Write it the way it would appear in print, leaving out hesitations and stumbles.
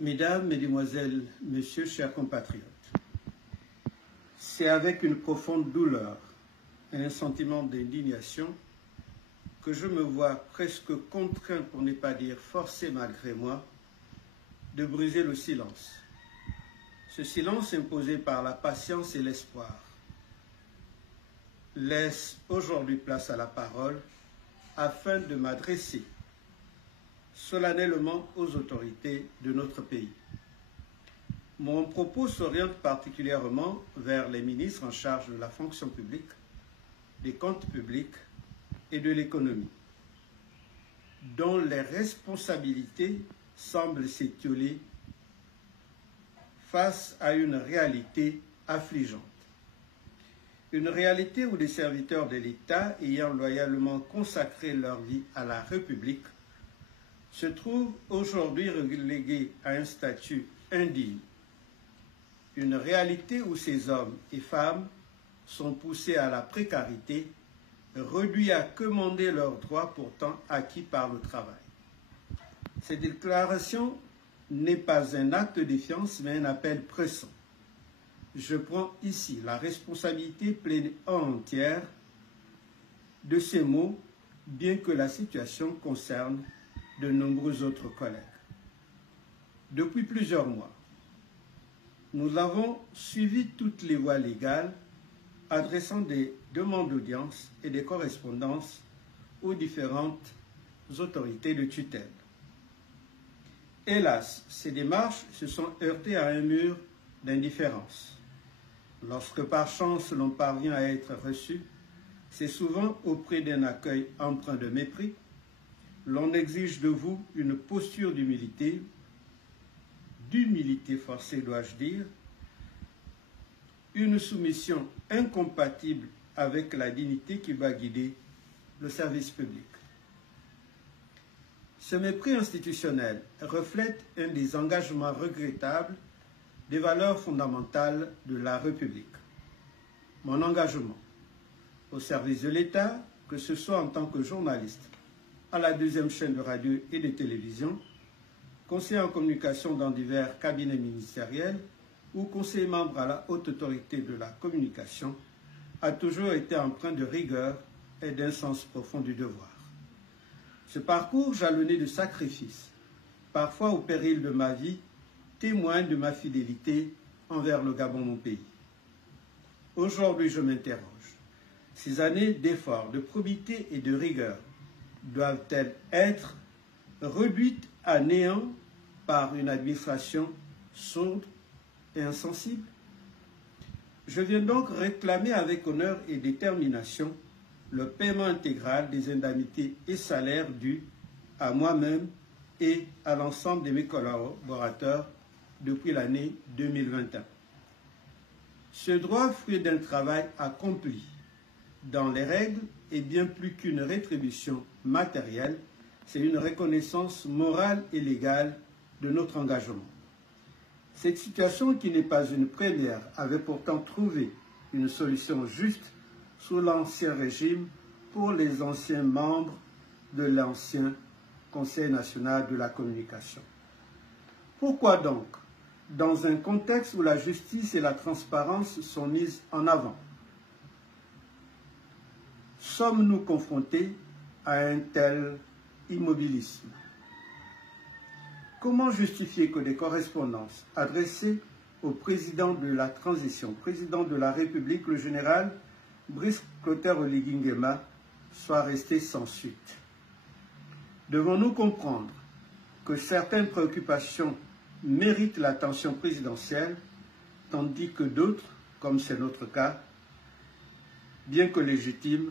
Mesdames, Mesdemoiselles, Messieurs, chers compatriotes, c'est avec une profonde douleur et un sentiment d'indignation que je me vois presque contraint, pour ne pas dire forcé malgré moi, de briser le silence. Ce silence imposé par la patience et l'espoir laisse aujourd'hui place à la parole afin de m'adresser solennellement aux autorités de notre pays. Mon propos s'oriente particulièrement vers les ministres en charge de la fonction publique, des comptes publics et de l'économie, dont les responsabilités semblent s'étioler face à une réalité affligeante. Une réalité où des serviteurs de l'État ayant loyalement consacré leur vie à la République se trouvent aujourd'hui relégués à un statut indigne. Une réalité où ces hommes et femmes sont poussés à la précarité, réduits à quémander leurs droits pourtant acquis par le travail. Cette déclaration n'est pas un acte de défiance, mais un appel pressant. Je prends ici la responsabilité pleine et entière de ces mots, bien que la situation concerne de nombreux autres collègues. Depuis plusieurs mois, nous avons suivi toutes les voies légales adressant des demandes d'audience et des correspondances aux différentes autorités de tutelle. Hélas, ces démarches se sont heurtées à un mur d'indifférence. Lorsque par chance l'on parvient à être reçu, c'est souvent auprès d'un accueil empreint de mépris. L'on exige de vous une posture d'humilité forcée dois-je dire, une soumission incompatible avec la dignité qui va guider le service public. Ce mépris institutionnel reflète un des engagements regrettables des valeurs fondamentales de la République. Mon engagement au service de l'État, que ce soit en tant que journaliste à la 2e chaîne de radio et de télévision, conseiller en communication dans divers cabinets ministériels ou conseiller membre à la haute autorité de la communication, a toujours été empreint de rigueur et d'un sens profond du devoir. Ce parcours jalonné de sacrifices, parfois au péril de ma vie, témoigne de ma fidélité envers le Gabon, mon pays. Aujourd'hui, je m'interroge. Ces années d'efforts, de probité et de rigueur doivent-elles être réduites à néant par une administration sourde et insensible? Je viens donc réclamer avec honneur et détermination le paiement intégral des indemnités et salaires dus à moi-même et à l'ensemble de mes collaborateurs depuis l'année 2021. Ce droit, fruit d'un travail accompli dans les règles, est bien plus qu'une rétribution matérielle, c'est une reconnaissance morale et légale de notre engagement. Cette situation, qui n'est pas une première, avait pourtant trouvé une solution juste sous l'Ancien Régime pour les anciens membres de l'ancien Conseil national de la communication. Pourquoi donc, dans un contexte où la justice et la transparence sont mises en avant, sommes-nous confrontés à un tel immobilisme? Comment justifier que des correspondances adressées au président de la transition, président de la République, le général Brice Clotaire Oligui Nguema, soient restées sans suite? Devons-nous comprendre que certaines préoccupations méritent l'attention présidentielle, tandis que d'autres, comme c'est notre cas, bien que légitimes,